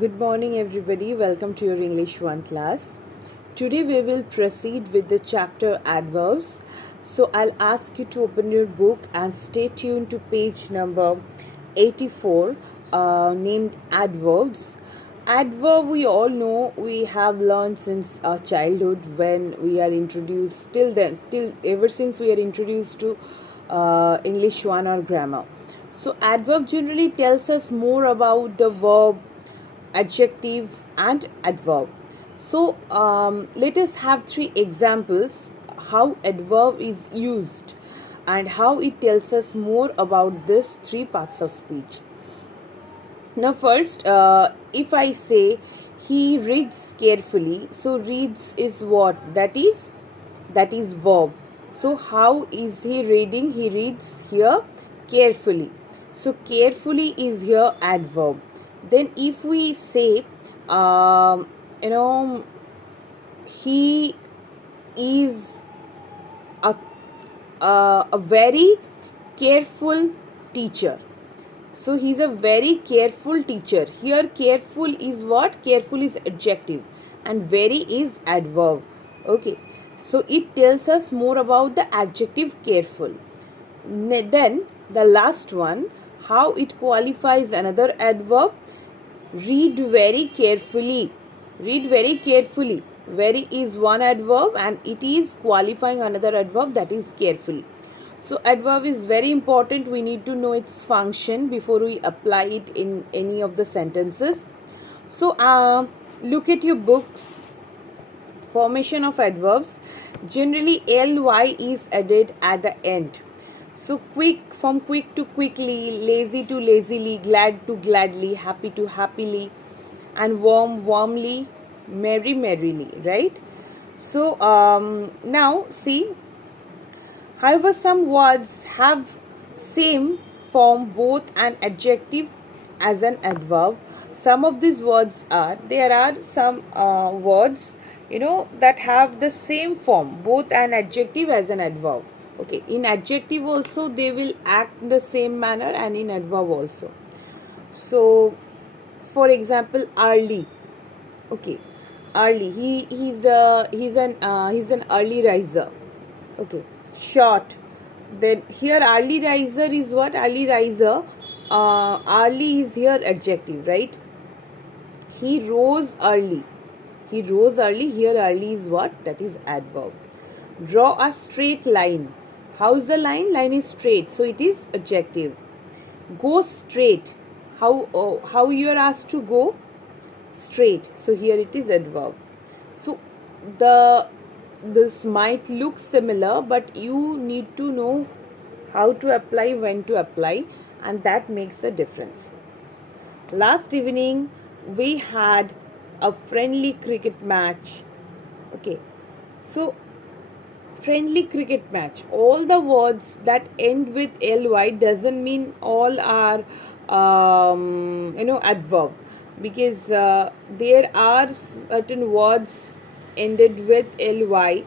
Good morning, everybody. Welcome to your English 1 class. Today we will proceed with the chapter adverbs. So I'll ask you to open your book and stay tuned to page number 84 named adverbs. Adverb, we all know, we have learned since our childhood when we are introduced till ever since we are introduced to English 1 or grammar. So adverb generally tells us more about the verb, adjective and adverb. So let us have three examples how adverb is used and how it tells us more about these three parts of speech. Now first, if I say he reads carefully, so reads is what? That is verb. So how is he reading? He reads here carefully. So carefully is here adverb. Then if we say he is a a very careful teacher. So he's a very careful teacher. Here careful is what? Careful is adjective and very is adverb. Okay. So it tells us more about the adjective careful. Then the last one, how it qualifies another adverb. Read very carefully. Read very carefully. Very is one adverb and it is qualifying another adverb, that is carefully. So adverb is very important. We need to know its function before we apply it in any of the sentences. So look at your books. Formation of adverbs. Generally ly is added at the end. So quick, from quick to quickly, lazy to lazily, glad to gladly, happy to happily, and warm, warmly, merry, merrily, right? So now see, however, some words have same form both an adjective as an adverb. Some of these words are, there are some words that have the same form both an adjective as an adverb. Okay, in adjective also they will act in the same manner and in adverb also. So for example, early. Okay, early, he's an early riser. Okay, short. Then here early riser is what? Early riser, early is here adjective, right? He rose early. He rose early. Here early is what? That is adverb. Draw a straight line. How is the line? Line is straight, so it is adjective. Go straight. How you are asked to go? Straight. So here it is adverb. So this might look similar, but you need to know how to apply, when to apply, and that makes a difference. Last evening we had a friendly cricket match. Okay, so friendly cricket match, all the words that end with ly doesn't mean all are adverb, because there are certain words ended with ly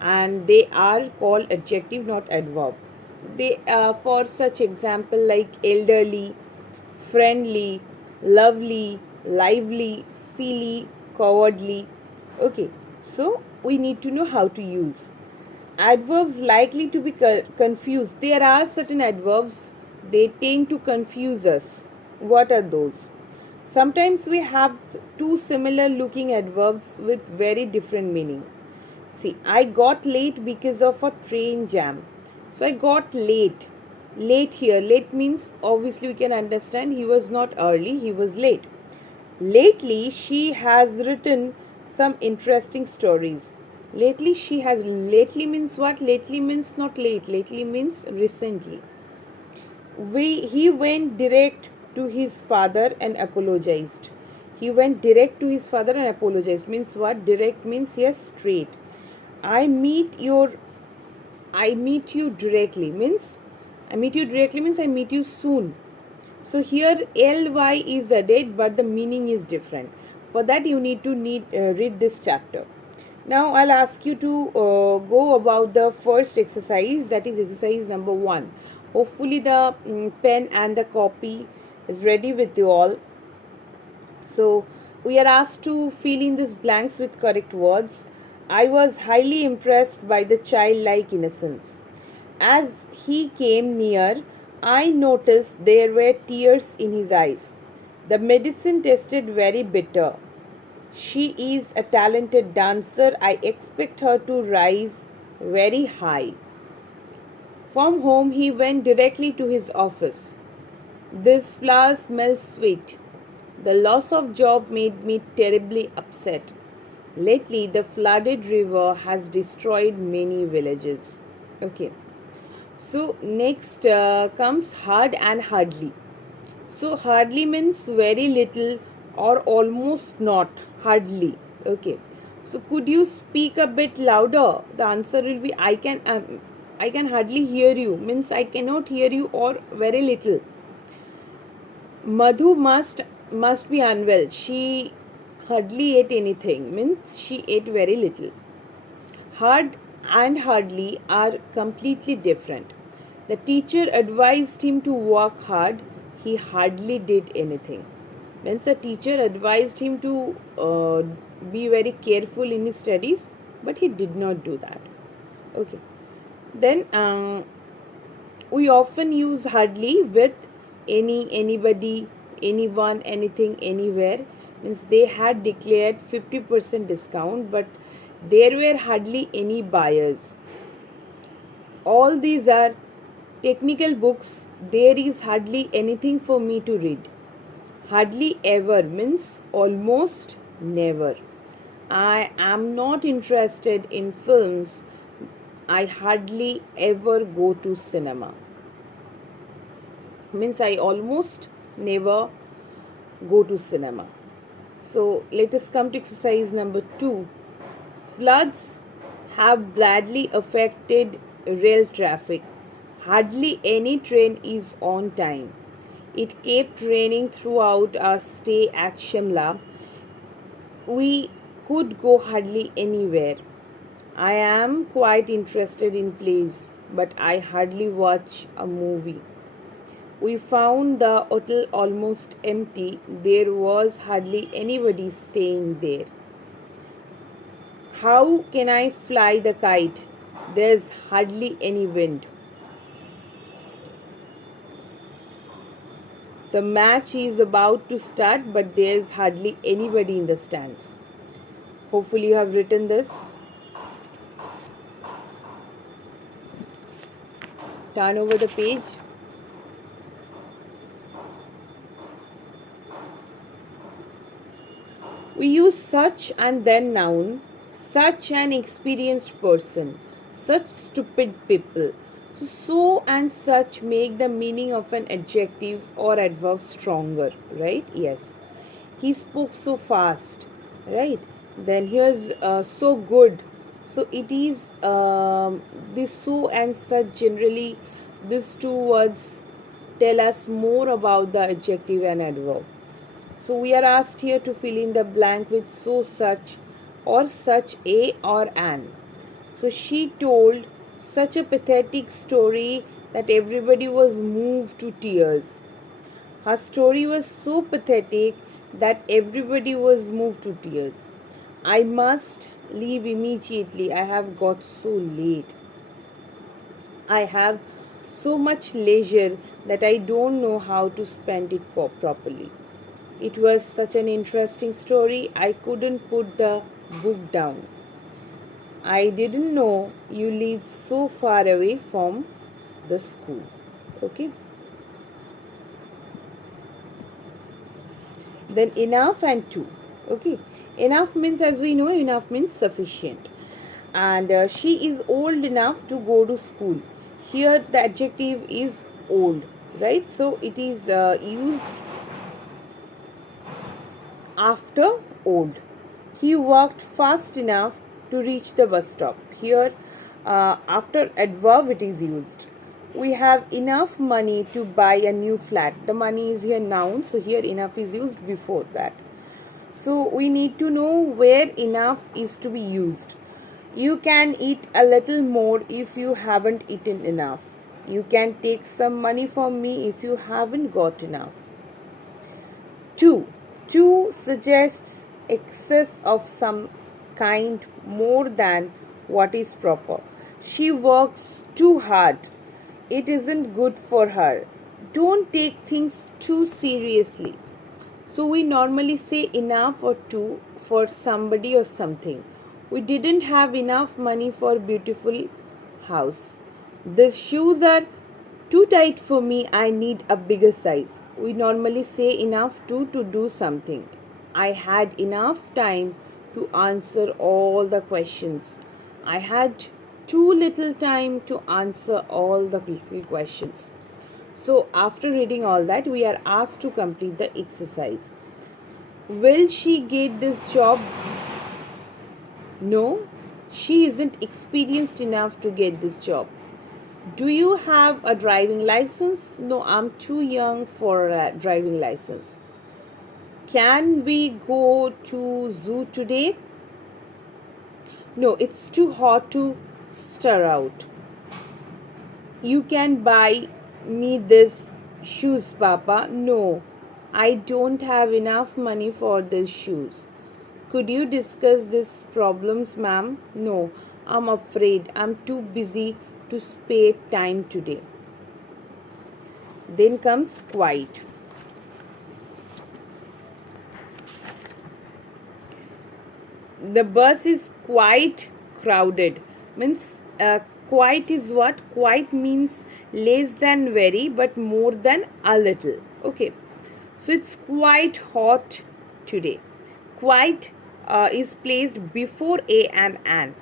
and they are called adjective, not adverb. They for such example like elderly, friendly, lovely, lively, silly, cowardly. Okay, so we need to know how to use adverbs. Likely to be confused. There are certain adverbs, they tend to confuse us. What are those? Sometimes we have two similar looking adverbs with very different meanings. See, I got late because of a train jam. So I got late. Late here, late means obviously we can understand he was not early, he was late. Lately she has written some interesting stories. Lately she has, lately means what? Lately means not late, lately means recently. He went direct to his father and apologized. He went direct to his father and apologized means what? Direct means yes, straight. I meet you directly means I meet you soon. So here ly is added, but the meaning is different. For that you need to read this chapter. Now I'll ask you to go about the first exercise, that is exercise number 1. Hopefully the pen and the copy is ready with you all. So we are asked to fill in these blanks with correct words. I was highly impressed by the childlike innocence. As he came near, I noticed there were tears in his eyes. The medicine tasted very bitter. She is a talented dancer. I expect her to rise very high. From home, he went directly to his office. This flower smells sweet. The loss of job made me terribly upset. Lately, the flooded river has destroyed many villages. Okay. So next comes hard and hardly. So hardly means very little or almost not. Hardly. Okay. So could you speak a bit louder? The answer will be I can hardly hear you. Means I cannot hear you or very little. Madhu must be unwell. She hardly ate anything. Means she ate very little. Hard and hardly are completely different. The teacher advised him to work hard. He hardly did anything. Means the teacher advised him to be very careful in his studies, but he did not do that. Okay. Then we often use hardly with anybody, anyone, anything, anywhere. Means they had declared 50% discount, but there were hardly any buyers. All these are technical books. There is hardly anything for me to read. Hardly ever means almost never. I am not interested in films. I hardly ever go to cinema. Means I almost never go to cinema. So let us come to exercise number 2. Floods have badly affected rail traffic. Hardly any train is on time. It kept raining throughout our stay at Shimla. We could go hardly anywhere. I am quite interested in plays, but I hardly watch a movie. We found the hotel almost empty. There was hardly anybody staying there. How can I fly the kite? There's hardly any wind. The match is about to start, but there's hardly anybody in the stands. Hopefully you have written this. Turn over the page. We use such and then noun. Such an experienced person. Such stupid people. So and such make the meaning of an adjective or adverb stronger, right? Yes. He spoke so fast, right? Then here's so good. So it is this so and such generally, these two words tell us more about the adjective and adverb. So we are asked here to fill in the blank with so, such, or such a or an. So she told such a pathetic story that everybody was moved to tears. Her story was so pathetic that everybody was moved to tears. I must leave immediately. I have got so late. I have so much leisure that I don't know how to spend it properly. It was such an interesting story, I couldn't put the book down. I didn't know you lived so far away from the school. Okay. Then enough and to. Okay. Enough means, as we know, enough means sufficient. And she is old enough to go to school. Here the adjective is old, right? So it is used after old. He walked fast enough to reach the bus stop. Here after adverb it is used. We have enough money to buy a new flat. The money is here noun, so here enough is used before that. So we need to know where enough is to be used. You can eat a little more if you haven't eaten enough. You can take some money from me if you haven't got enough. To Too suggests excess of some kind more than what is proper. She works too hard. It isn't good for her. Don't take things too seriously. So we normally say enough or too for somebody or something. We didn't have enough money for beautiful house. These shoes are too tight for me. I need a bigger size. We normally say enough to do something. I had enough time to answer all the questions. I had too little time to answer all the little questions. So, after reading all that, we are asked to complete the exercise. Will she get this job? No, she isn't experienced enough to get this job. Do you have a driving license? No, I'm too young for a driving license. Can we go to zoo today? No, it's too hot to stir out. You can buy me this shoes, Papa. No, I don't have enough money for these shoes. Could you discuss these problems, ma'am? No, I'm afraid I'm too busy to spare time today. Then comes quiet. The bus is quite crowded. Means quite is what? Quite means less than very but more than a little. Okay. So it's quite hot today. Quite is placed before a and an.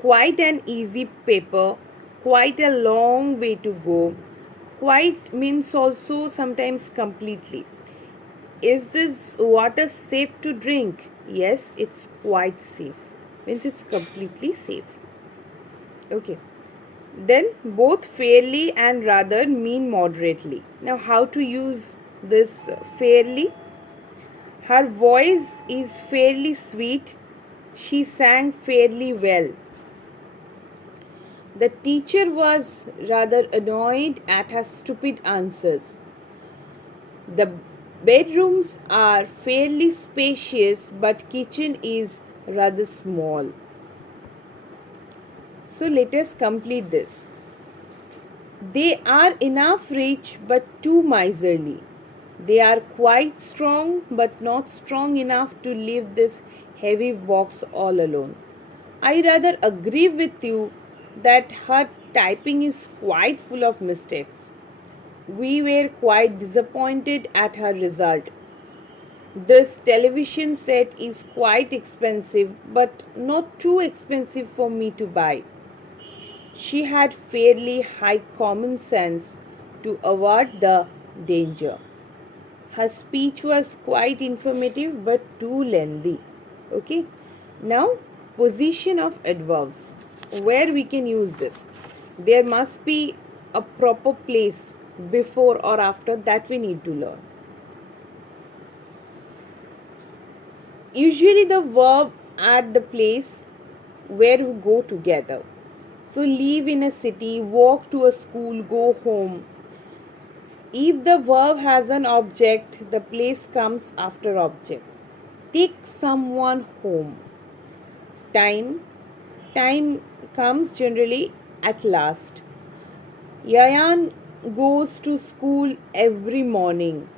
Quite an easy paper. Quite a long way to go. Quite means also sometimes completely. Is this water safe to drink? Yes, it's quite safe. Means it's completely safe. Okay. Then both fairly and rather mean moderately. Now how to use this fairly? Her voice is fairly sweet. She sang fairly well. The teacher was rather annoyed at her stupid answers. The bedrooms are fairly spacious, but kitchen is rather small. So let us complete this. They are enough rich but too miserly. They are quite strong but not strong enough to lift this heavy box all alone. I rather agree with you that her typing is quite full of mistakes. We were quite disappointed at her result. This television set is quite expensive but not too expensive for me to buy. She had fairly high common sense to avoid the danger. Her speech was quite informative but too lengthy. Okay. Now, position of adverbs. Where we can use this? There must be a proper place before or after that we need to learn. Usually the verb at the place where we go together. So live in a city, walk to a school, go home. If the verb has an object, the place comes after object. Take someone home. Time. Time comes generally at last. Yayan goes to school every morning.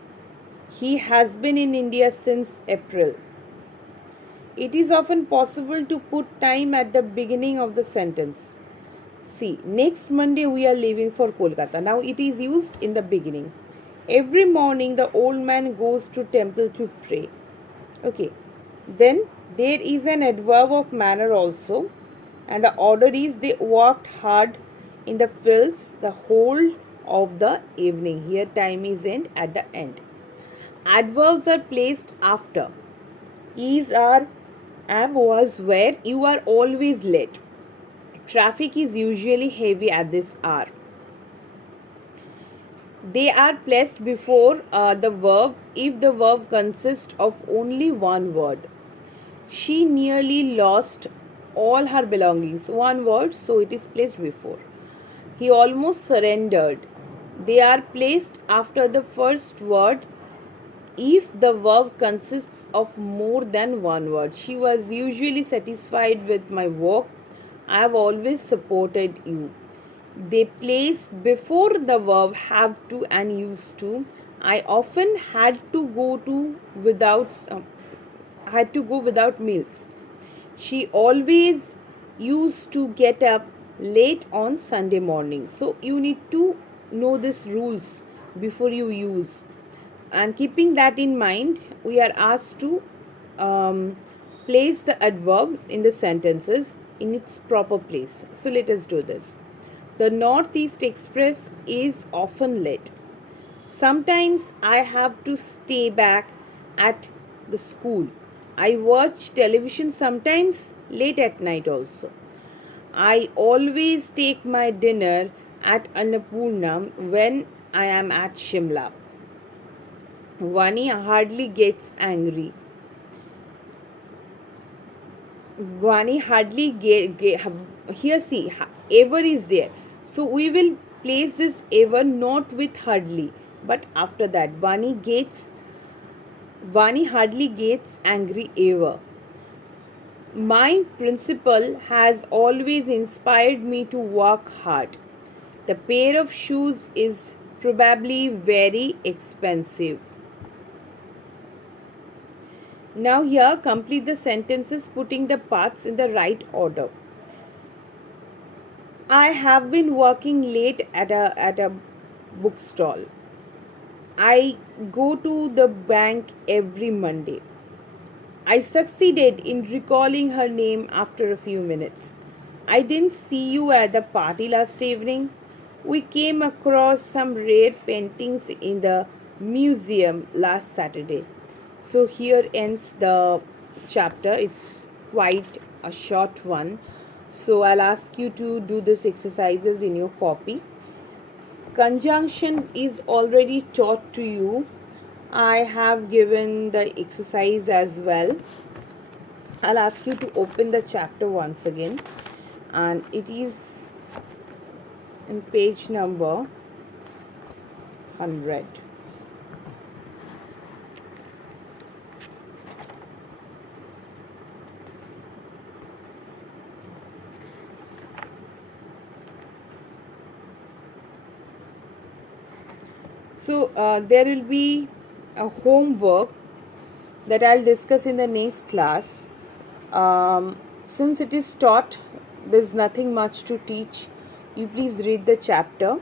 He has been in India since April. It is often possible to put time at the beginning of the sentence. See, next Monday we are leaving for Kolkata. Now it is used in the beginning. Every morning the old man goes to temple to pray. Okay. Then there is an adverb of manner also. And the order is they worked hard in the fields the whole of the evening. Here time is end at the end. Adverbs are placed after. Is, are, am, was, were. You are always late. Traffic is usually heavy at this hour. They are placed before the verb if the verb consists of only one word. She nearly lost all her belongings. One word, so it is placed before. He almost surrendered. They are placed after the first word if the verb consists of more than one word. She was usually satisfied with my work. I have always supported you. They placed before the verb have to and used to. I often had to go without meals. She always used to get up late on Sunday morning. So you need to know these rules before you use. And keeping that in mind, we are asked to place the adverb in the sentences in its proper place. So let us do this. The Northeast Express is often late. Sometimes I have to stay back at the school. I watch television sometimes late at night also. I always take my dinner at Annapurna when I am at Shimla. Vani hardly gets angry. Vani hardly here see ever is there. So we will place this ever not with hardly, but after that Vani hardly gets angry ever. My principal has always inspired me to work hard. The pair of shoes is probably very expensive. Now here complete the sentences putting the parts in the right order. I have been working late at a bookstall. I go to the bank every Monday. I succeeded in recalling her name after a few minutes. I didn't see you at the party last evening. We came across some rare paintings in the museum last Saturday. So here ends the chapter. It's quite a short one. So I'll ask you to do these exercises in your copy. Conjunction is already taught to you. I have given the exercise as well. I'll ask you to open the chapter once again, and it is in page number 100. So there will be a homework that I'll discuss in the next class. Since it is taught, there's nothing much to teach. You please read the chapter.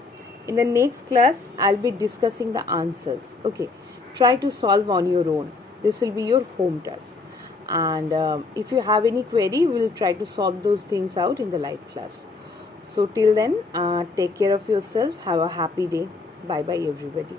In the next class, I'll be discussing the answers. Okay, try to solve on your own. This will be your home task. And if you have any query, we'll try to solve those things out in the live class. So till then, take care of yourself. Have a happy day. Bye bye everybody.